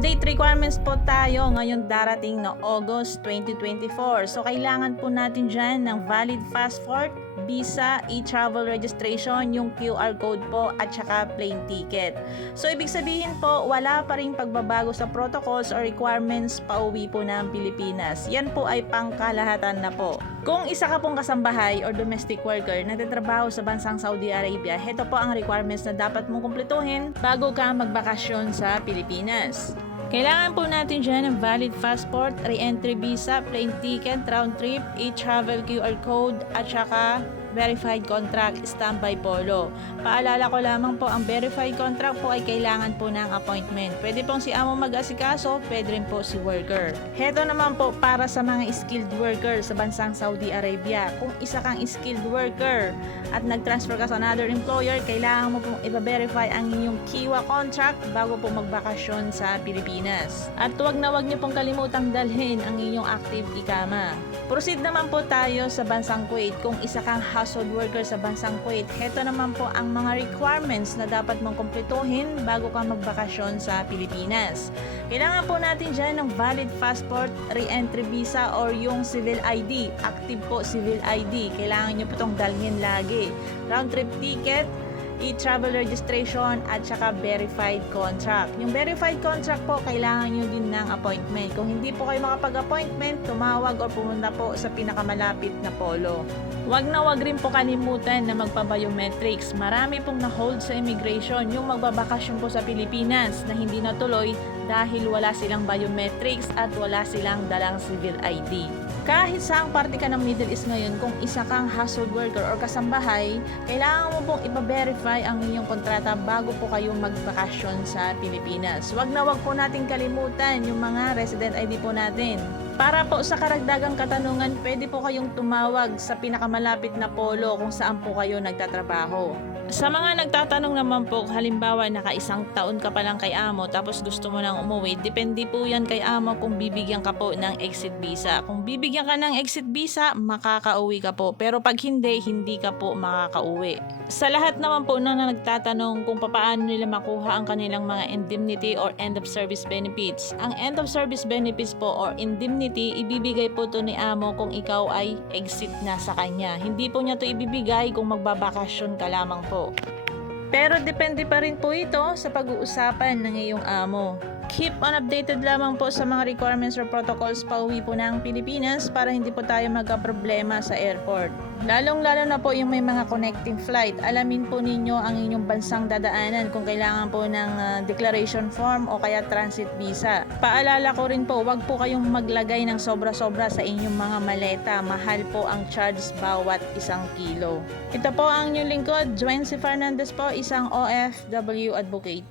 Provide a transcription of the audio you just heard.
Update requirements po tayo ngayon darating na August 2024. So kailangan po natin dyan ng valid passport, visa, e-travel registration, yung QR code po at saka plane ticket. So ibig sabihin po wala pa ring pagbabago sa protocols or requirements pauwi po ng Pilipinas. Yan po ay pangkalahatan na po. Kung isa ka pong kasambahay or domestic worker na nagtatrabaho sa bansang Saudi Arabia, heto po ang requirements na dapat mong kumpletuhin bago ka magbakasyon sa Pilipinas. Kailangan po natin dyan ng valid passport, re-entry visa, plane ticket, round trip, e-travel QR code, at saka verified contract, standby polo. Paalala ko lamang po, ang verified contract po ay kailangan po ng appointment. Pwede pong si amo mag-asikaso, pwede rin po si worker. Heto naman po para sa mga skilled worker sa bansang Saudi Arabia. Kung isa kang skilled worker at nag-transfer ka sa another employer, kailangan mo pong i-verify ang inyong Kiwa contract bago po magbakasyon sa Pilipinas. At huwag niyo pong kalimutang dalhin ang inyong active ikama. Proceed naman po tayo sa bansang Kuwait. Kung isa kang household worker sa bansang Kuwait, heto naman po ang mga requirements na dapat mong kumpletuhin bago ka magbakasyon sa Pilipinas. Kailangan po natin dyan ng valid passport, re-entry visa, or yung civil ID. Active po civil ID. Kailangan nyo po itong dalhin lagi. Round trip ticket, e-travel registration, at saka verified contract. Yung verified contract po, kailangan nyo din ng appointment. Kung hindi po kayo makapag-appointment, tumawag o pumunta po sa pinakamalapit na polo. Wag rin po kalimutan na magpa-biometrics. Marami pong na-hold sa immigration yung magbabakasyon po sa Pilipinas na hindi natuloy dahil wala silang biometrics at wala silang dalang civil ID. Kahit saang parte ka ng Middle East ngayon, kung isa kang household worker or kasambahay, kailangan mo pong i-verify ang inyong kontrata bago po kayo magbakasyon sa Pilipinas. Wag po natin kalimutan yung mga resident ID po natin. Para po sa karagdagang katanungan, pwede po kayong tumawag sa pinakamalapit na polo kung saan po kayo nagtatrabaho. Sa mga nagtatanong naman po, halimbawa naka-isang taon ka pa lang kay amo tapos gusto mo nang umuwi, depende po yan kay amo kung bibigyan ka po ng exit visa. Kung bibigyan ka ng exit visa, makakauwi ka po. Pero pag hindi, hindi ka po makakauwi. Sa lahat naman po na nagtatanong kung paano nila makuha ang kanilang mga indemnity or end of service benefits. Ang end of service benefits po or indemnity, ibibigay po to ni amo kung ikaw ay exit na sa kanya. Hindi po niya to ibibigay kung magbabakasyon ka lamang po. Pero depende pa rin po ito sa pag-uusapan ng iyong amo. Keep on updated lamang po sa mga requirements or protocols pauwi po ng Pilipinas para hindi po tayo magka-problema sa airport. Lalong-lalo na po yung may mga connecting flight. Alamin po ninyo ang inyong bansang dadaanan kung kailangan po ng declaration form o kaya transit visa. Paalala ko rin po, wag po kayong maglagay ng sobra-sobra sa inyong mga maleta. Mahal po ang charge bawat 1 kilo. Ito po ang inyong lingkod, Joancy Fernandez po, isang OFW advocate.